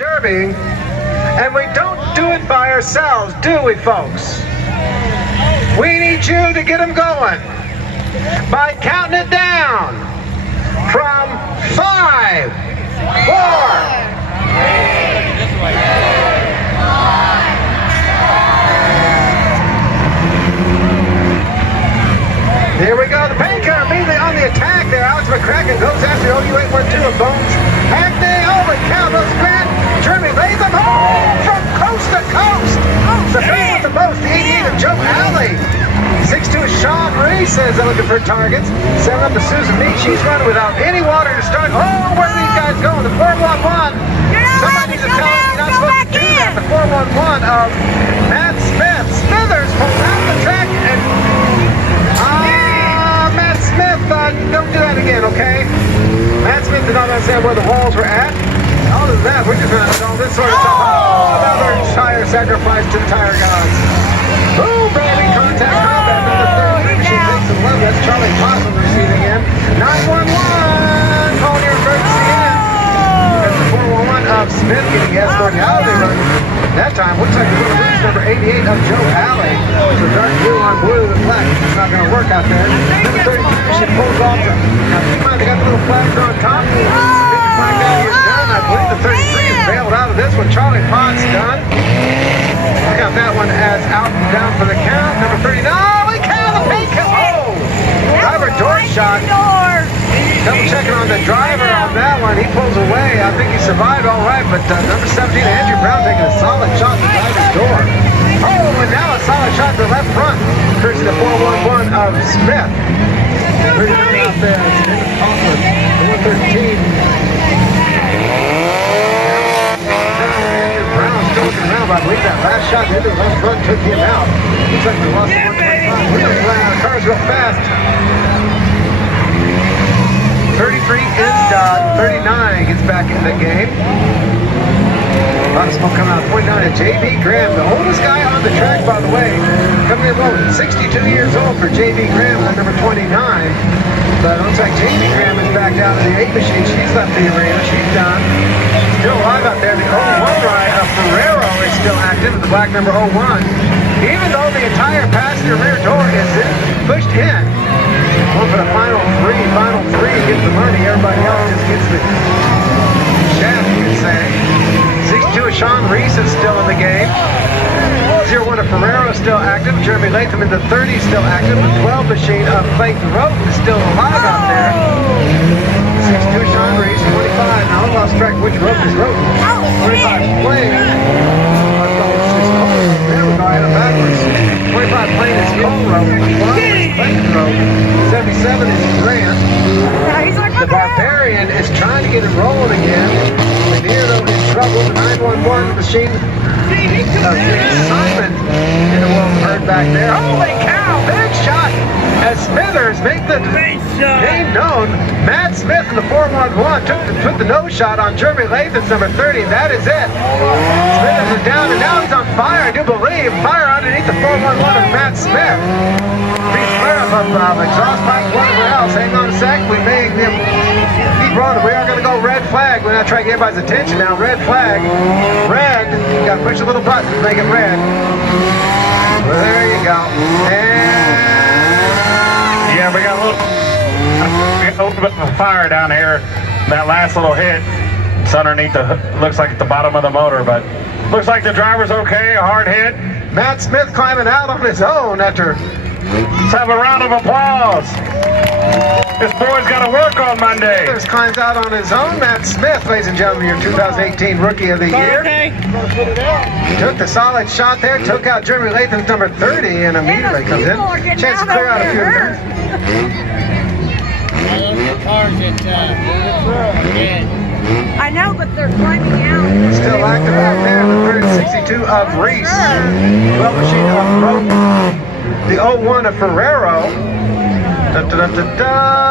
Derby, and we don't do it by ourselves, do we, folks? We need you to get them going by counting it down from 5, 4. Here we go, the paint car immediately on the attack there. Alex McCracken goes after OU812 of Bones. Hackney, holy cow, those Grant. Jeremy Latham, from coast to coast. The fan with the most, the 88 of Joe Alley. 6'2 Sean Reese says they're looking for targets. 7 up to Susan Mead. She's running without any water to start. Oh, where are these guys going? The 411. Somebody needs to tell them you're not supposed to do that. The 411 of Matt Smith. Smithers pulls out the track and Matt Smith, don't do that again, okay? Matt Smith did not understand where the walls were at. Other than that, we're just going to do all this sort of stuff. Oh, another tire sacrifice to the tire gods. Boom, baby, contact combat. Number 33, she takes the low. That's Charlie Possum receiving in. 911, calling your emergency in. That's the 411 of Smith getting escorted out of the run. That time, looks like the little bridge number 88 of Joe Alley. So dark blue on blue, the flag. It's not going to work out there. Number 33, she pulls off. Now, keep in mind, they got the little flags on top. I believe the 33 is bailed out of this one. Charlie Potts done. I got that one as out and down for the count. Number 30. Holy cow, the paint car. Oh! Driver door shot. Double checking on the driver on that one. He pulls away. I think he survived all right, but number 17, Andrew Brown, taking a solid shot to the driver's door. Oh, and now a solid shot to the left front. Courtesy the 411 of Smith. Pretty good out there. It's 113. I believe that last shot into the left front took him out. Looks like we lost 125. We're going to fly out. Cars real fast. 33 is done. 39 gets back in the game. A lot of smoke coming out. 29 at J.B. Graham, the oldest guy on the track, by the way. Coming in low, 62 years old for J.B. Graham, number 29. But it looks like J.B. Graham is back down to the 8 machine. She's left the arena. She's done. Still alive out there. The 01 ride of Ferrero is still active in the black number 01. Even though the entire passenger rear door is pushed in. Going for the final three gets the money. Everybody else just gets the shaft, you could say. 62 of Sean Reese is still in the game. 01 of Ferrero is still active. Jeremy Latham in the 30 is still active. The 12 machine of Clayton Rope is still alive out there. 62 Sean Reese, 25. Now I lost track which rope is rope. 25 Plain. There we go, I had it backwards. 25 Plain is Cole Rope. 12 is Clayton Rope. 77 is Grant. The Barbarian is trying to get it rolling again. Lanier in trouble. The 911 machine of Simon in the world heard back there. Holy cow, big shot as Smithers make the game known. Matt Smith in the 411 put the nose shot on Jeremy Latham's number 30. That is it. Smithers is down and now he's on fire, I do believe. Fire underneath the 411 of Matt Smith. Beats flare up of exhaust pipe, whatever else. Hang on a sec. We may keep rolling. We are going to go red flag. We're going to try to get everybody's attention now. Red flag. Red. You got to push a little button to make it red. Well, there you go. And yeah, we got a little bit of a fire down here. That last little hit, it's underneath the, looks like at the bottom of the motor, but looks like the driver's okay, a hard hit. Matt Smith climbing out on his own after. Let's have a round of applause. This boy's got to work on Monday. Smith climbs out on his own. Matt Smith, ladies and gentlemen, your 2018 Rookie of the Year. Okay. Took the solid shot there, took out Jeremy Latham's number 30, and immediately comes in. Chance to clear out a few of them. I know, but they're climbing out. Still active out there, the 362 of Reese. 12 machine of Rope. The 01 of Ferrero. Da, da, da, da, da.